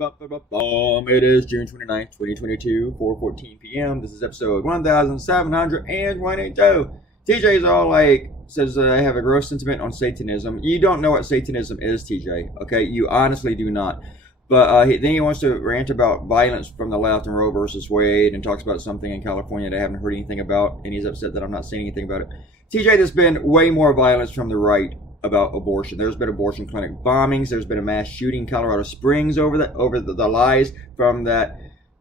It is June 29th, 2022, 4:14 p.m. This is episode 1722. TJ's all like, says I have a gross sentiment on Satanism. You don't know what Satanism is, TJ, okay? You honestly do not. But then he wants to rant about violence from the left and Roe versus Wade and talks about something in California that I haven't heard anything about, and he's upset that I'm not saying anything about it. TJ, there's been way more violence from the right about abortion. There's been abortion clinic bombings. There's been a mass shooting in Colorado Springs over the lies from that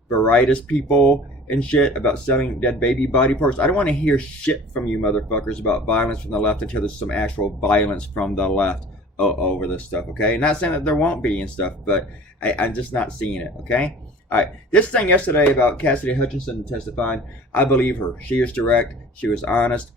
Veritas people and shit about selling dead baby body parts. I don't want to hear shit from you motherfuckers about violence from the left until there's some actual violence from the left over this stuff, okay? Not saying that there won't be and stuff, but I'm just not seeing it, okay? All right, this thing yesterday about Cassidy Hutchinson testifying, I believe her. She is direct. She was honest.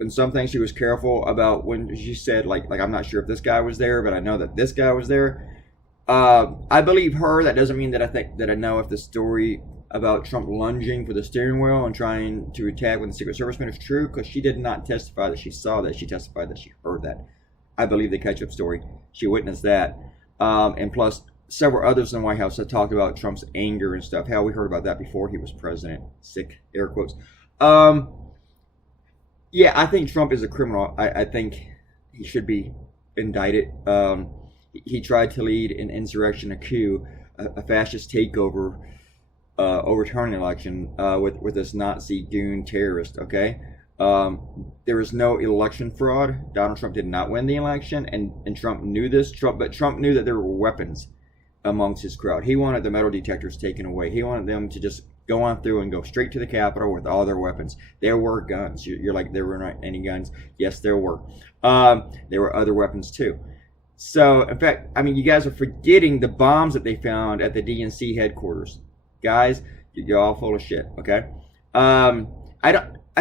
And some things she was careful about when she said, like I'm not sure if this guy was there, but I know that this guy was there. I believe her. That doesn't mean that I know if the story about Trump lunging for the steering wheel and trying to attack when the Secret Serviceman is true, because she did not testify that she saw that. She testified that she heard that. I believe the Ketchup story. She witnessed that. And plus, several others in the White House have talked about Trump's anger and stuff. Hell, we heard about that before he was president. Sick, air quotes. Yeah, I think Trump is a criminal. I think he should be indicted. He tried to lead an insurrection, a coup, a fascist takeover, overturning an election with this Nazi goon terrorist, okay? There was no election fraud. Donald Trump did not win the election, and Trump knew this. But Trump knew that there were weapons amongst his crowd. He wanted the metal detectors taken away. He wanted them to just go on through and go straight to the Capitol with all their weapons. There were guns. You're like, there were not any guns. Yes, there were. There were other weapons too. So, in fact, I mean, you guys are forgetting the bombs that they found at the DNC headquarters. Guys, you're all full of shit, okay? I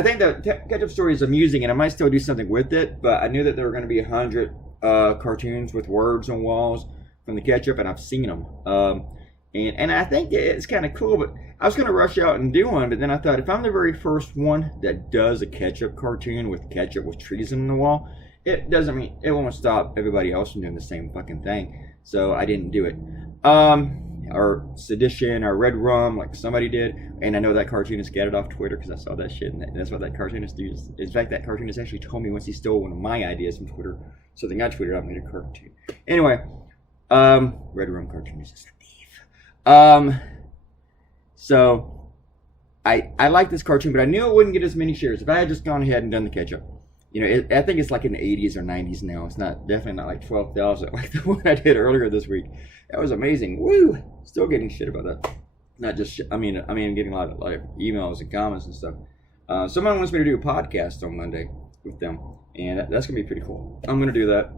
think the Ketchup story is amusing, and I might still do something with it, but I knew that there were going to be 100 cartoons with words on walls from the Ketchup, and I've seen them. And I think it's kind of cool, but I was going to rush out and do one, but then I thought, if I'm the very first one that does a Ketchup cartoon with Ketchup with Treason on the wall, it doesn't mean, it won't stop everybody else from doing the same fucking thing. So I didn't do it. Or Sedition, or Red Rum, like somebody did. And I know that cartoonist got it off Twitter because I saw that shit, and that's what that cartoonist does. In fact, that cartoonist actually told me once he stole one of my ideas from Twitter. So they got Twitter, I made a cartoon. Anyway, Red Rum cartoonist is a thief. So I like this cartoon, but I knew it wouldn't get as many shares if I had just gone ahead and done the Ketchup. You know, I think it's like in the 80s or 90s now. It's definitely not like 12,000 like the one I did earlier this week. That was amazing. Woo! Still getting shit about that. Not just shit. I mean, I'm getting a lot of emails and comments and stuff. Someone wants me to do a podcast on Monday with them, and that's gonna be pretty cool. I'm gonna do that.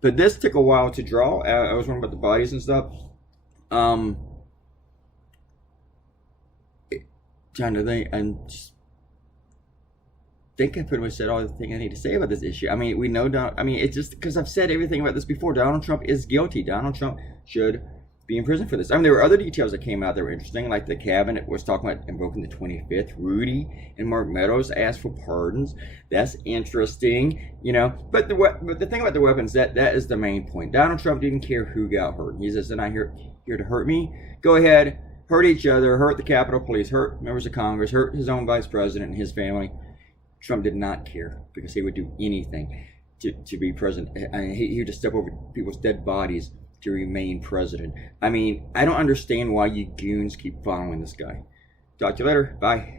But this took a while to draw. I was wondering about the bodies and stuff. Trying to think, and just think I pretty much said all the thing I need to say about this issue. I mean, we know it's just because I've said everything about this before. Donald Trump is guilty. Donald Trump should be in prison for this. I mean, there were other details that came out that were interesting, like the cabinet was talking about invoking the 25th. Rudy and Mark Meadows asked for pardons. That's interesting, you know. But the thing about the weapons, that is the main point. Donald Trump didn't care who got hurt. He says, "They're not here to hurt me. Go ahead, hurt each other, hurt the Capitol Police, hurt members of Congress, hurt his own vice president and his family." Trump did not care because he would do anything to be president. He would just step over people's dead bodies to remain president. I mean, I don't understand why you goons keep following this guy. Talk to you later. Bye.